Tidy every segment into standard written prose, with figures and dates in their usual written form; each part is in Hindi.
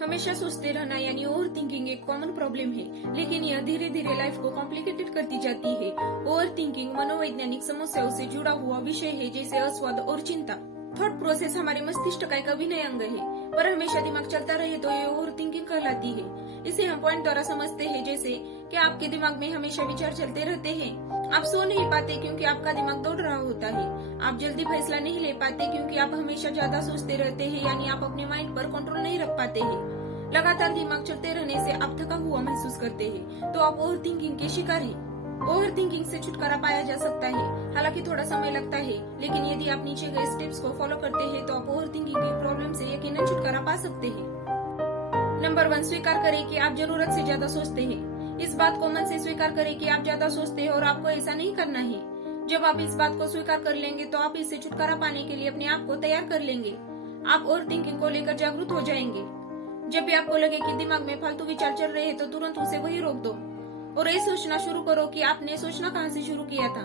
हमेशा सोचते रहना यानी ओवर थिंकिंग एक कॉमन प्रॉब्लम है, लेकिन यह धीरे धीरे लाइफ को कॉम्प्लिकेटेड करती जाती है। ओवर थिंकिंग मनोवैज्ञानिक समस्याओं से जुड़ा हुआ विषय है, जैसे अस्वाद और चिंता। थॉट प्रोसेस हमारे मस्तिष्क का एक अभिन्न अंग है, पर हमेशा दिमाग चलता रहे तो ये ओवर थिंकिंग कहलाती है। इसे हम पॉइंट द्वारा समझते हैं, जैसे कि आपके दिमाग में हमेशा विचार चलते रहते हैं। आप सो नहीं पाते क्योंकि आपका दिमाग दौड़ रहा होता है। आप जल्दी फैसला नहीं ले पाते क्योंकि आप हमेशा ज्यादा सोचते रहते हैं, यानी आप अपने माइंड पर कंट्रोल नहीं रख पाते हैं। लगातार दिमाग चलते रहने से आप थका हुआ महसूस करते हैं, तो आप ओवर थिंकिंग के शिकार हैं। ओवर थिंकिंग से छुटकारा पाया जा सकता है, हालांकि थोड़ा समय लगता है, लेकिन यदि आप नीचे गए स्टेप्स को फॉलो करते हैं तो आप ओवर थिंकिंग की प्रॉब्लम से यकीनन छुटकारा पा सकते हैं। नंबर 1, स्वीकार करें कि आप जरूरत से ज्यादा सोचते हैं। इस बात को मन से स्वीकार करें कि आप ज्यादा सोचते हैं और आपको ऐसा नहीं करना है। जब आप इस बात को स्वीकार कर लेंगे तो आप इससे छुटकारा पाने के लिए अपने आप को तैयार कर लेंगे। आप ओवर थिंकिंग को लेकर जागरूक हो जाएंगे। जब भी आपको लगे कि दिमाग में फालतू विचार चल रहे हैं तो तुरंत उसे वहीं रोक दो और ये सोचना शुरू करो कि आपने सोचना कहाँ से शुरू किया था।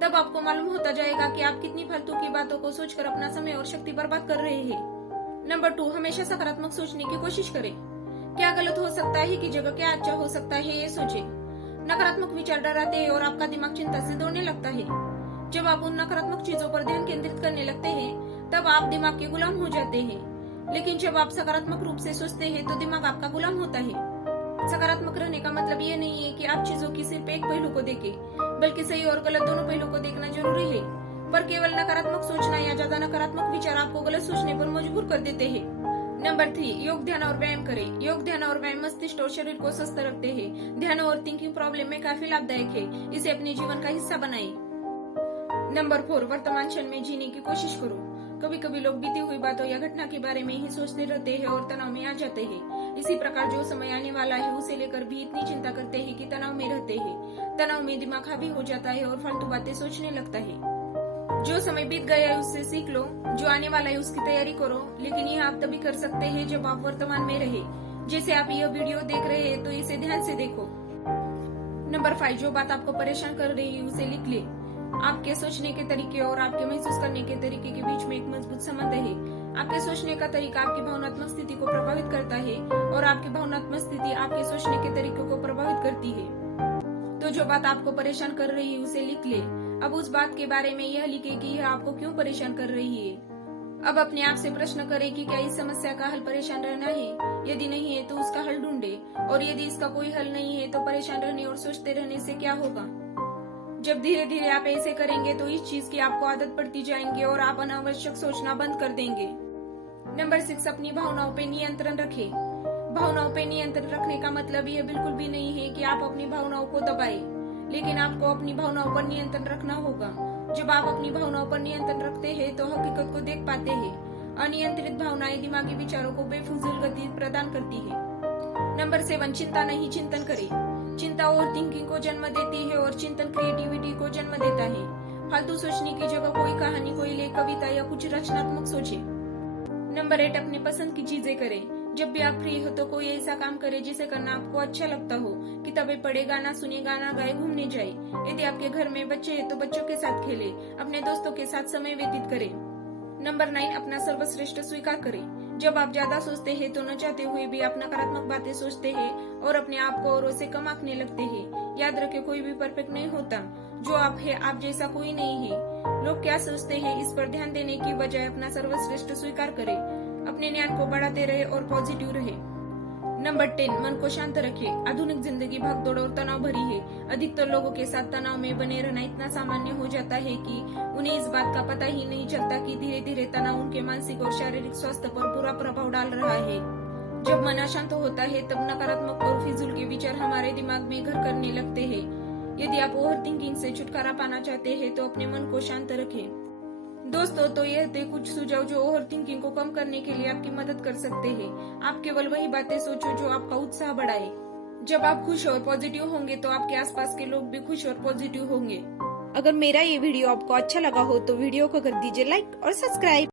तब आपको मालूम होता जाएगा कि आप कितनी फालतू की बातों को सोचकर अपना समय और शक्ति बर्बाद कर रहे हैं। नंबर 2, हमेशा सकारात्मक सोचने की कोशिश करें। क्या गलत हो सकता है की जगह क्या अच्छा हो सकता है ये सोचें। नकारात्मक विचार डराते हैं और आपका दिमाग चिंता से दौड़ने लगता है। जब आप उन नकारात्मक चीजों पर ध्यान केंद्रित करने लगते हैं तब आप दिमाग के गुलाम हो जाते हैं, लेकिन जब आप सकारात्मक रूप से सोचते हैं तो दिमाग आपका गुलाम होता है। सकारात्मक रहने का मतलब ये नहीं है कि आप चीजों की सिर्फ एक पहलू को देखें, बल्कि सही और गलत दोनों पहलू को देखना जरूरी है। पर केवल नकारात्मक सोचना या ज्यादा नकारात्मक विचार आपको गलत सोचने पर मजबूर कर देते हैं। नंबर 3, योग, ध्यान और व्यायाम करें। योग, ध्यान और व्यायाम मस्तिष्क और शरीर को स्वस्थ रखते हैं। ध्यान और थिंकिंग प्रॉब्लम में काफी लाभदायक है, इसे अपने जीवन का हिस्सा बनाएं। नंबर 4, वर्तमान क्षण में जीने की कोशिश करो। कभी कभी लोग बीती हुई बातों या घटना के बारे में ही सोचते रहते हैं और तनाव में आ जाते हैं। इसी प्रकार जो समय आने वाला है उसे लेकर भी इतनी चिंता करते हैं कि तनाव में रहते हैं। तनाव में दिमाग हावी हो जाता है और फालतू बातें सोचने लगता है। जो समय बीत गया है उससे सीख लो, जो आने वाला है उसकी तैयारी करो, लेकिन यह आप तभी कर सकते हैं जब आप वर्तमान में रहे। जैसे आप यह वीडियो देख रहे हैं तो इसे ध्यान से देखो। नंबर 5, जो बात आपको परेशान कर रही है उसे लिख ले। आपके सोचने के तरीके और आपके महसूस करने के तरीके के बीच में एक मजबूत संबंध है। आपके सोचने का तरीका आपकी भावनात्मक स्थिति को प्रभावित करता है और आपकी भावनात्मक स्थिति आपके सोचने के तरीकों को प्रभावित करती है। तो जो बात आपको परेशान कर रही है उसे लिख ले। अब उस बात के बारे में यह लिखे कि यह आपको क्यों परेशान कर रही है। अब अपने आप से प्रश्न करें कि क्या इस समस्या का हल परेशान रहना है। यदि नहीं है तो उसका हल ढूंढे, और यदि इसका कोई हल नहीं है तो परेशान रहने और सोचते रहने से क्या होगा। जब धीरे धीरे आप ऐसे करेंगे तो इस चीज की आपको आदत पड़ती जाएंगी और आप अनावश्यक सोचना बंद कर देंगे। नंबर 6, अपनी भावनाओं पे नियंत्रण रखें। भावनाओं पे नियंत्रण रखने का मतलब यह बिल्कुल भी नहीं है कि आप अपनी भावनाओं को दबाएं, लेकिन आपको अपनी भावनाओं पर नियंत्रण रखना होगा। जब आप अपनी भावनाओं पर नियंत्रण रखते हैं तो हकीकत को देख पाते हैं। अनियंत्रित भावनाएं दिमागी विचारों को बेफिजूल गति प्रदान करती है। नंबर 7, चिंता नहीं चिंतन करें। चिंता ओवर थिंकिंग को जन्म देती है और चिंतन क्रिएटिविटी को जन्म देता है। फालतू सोचने की जगह कोई कहानी, कोई लेख, कविता या कुछ रचनात्मक सोचे। नंबर 8, अपनी पसंद की चीजें करें। जब भी आप फ्री हो तो कोई ऐसा काम करे जिसे करना आपको अच्छा लगता हो। किताबें पढ़े, गाना सुने, गाना गाए, घूमने जाए। यदि आपके घर में बच्चे हैं तो बच्चों के साथ खेले, अपने दोस्तों के साथ समय व्यतीत करें। नंबर 9, अपना सर्वश्रेष्ठ स्वीकार करें। जब आप ज्यादा सोचते हैं तो न चाहते हुए भी आप नकारात्मक बातें सोचते हैं और अपने आप को औरों से कम आंकने लगते हैं। याद रखें, कोई भी परफेक्ट नहीं होता। जो आप है, आप जैसा कोई नहीं है। लोग क्या सोचते हैं इस पर ध्यान देने की बजाय अपना सर्वश्रेष्ठ स्वीकार करें। अपने ज्ञान को बढ़ाते रहे और पॉजिटिव रहे। नंबर 10, मन को शांत रखें। आधुनिक जिंदगी भागदौड़ और तनाव भरी है। अधिकतर लोगों के साथ तनाव में बने रहना इतना सामान्य हो जाता है कि उन्हें इस बात का पता ही नहीं चलता कि धीरे धीरे तनाव उनके मानसिक और शारीरिक स्वास्थ्य पर बुरा प्रभाव डाल रहा है। जब मन अशांत होता है तब नकारात्मक और फिजूल के विचार हमारे दिमाग में घर करने लगते हैं। यदि आप ओवर थिंकिंग से छुटकारा पाना चाहते हैं तो अपने मन को शांत रखें। दोस्तों, तो यह थे कुछ सुझाव जो ओवर थिंकिंग को कम करने के लिए आपकी मदद कर सकते हैं। आप केवल वही बातें सोचो जो आपका उत्साह बढ़ाए। जब आप खुश और पॉजिटिव होंगे तो आपके आसपास के लोग भी खुश और पॉजिटिव होंगे। अगर मेरा ये वीडियो आपको अच्छा लगा हो तो वीडियो को कर दीजिए लाइक और सब्सक्राइब।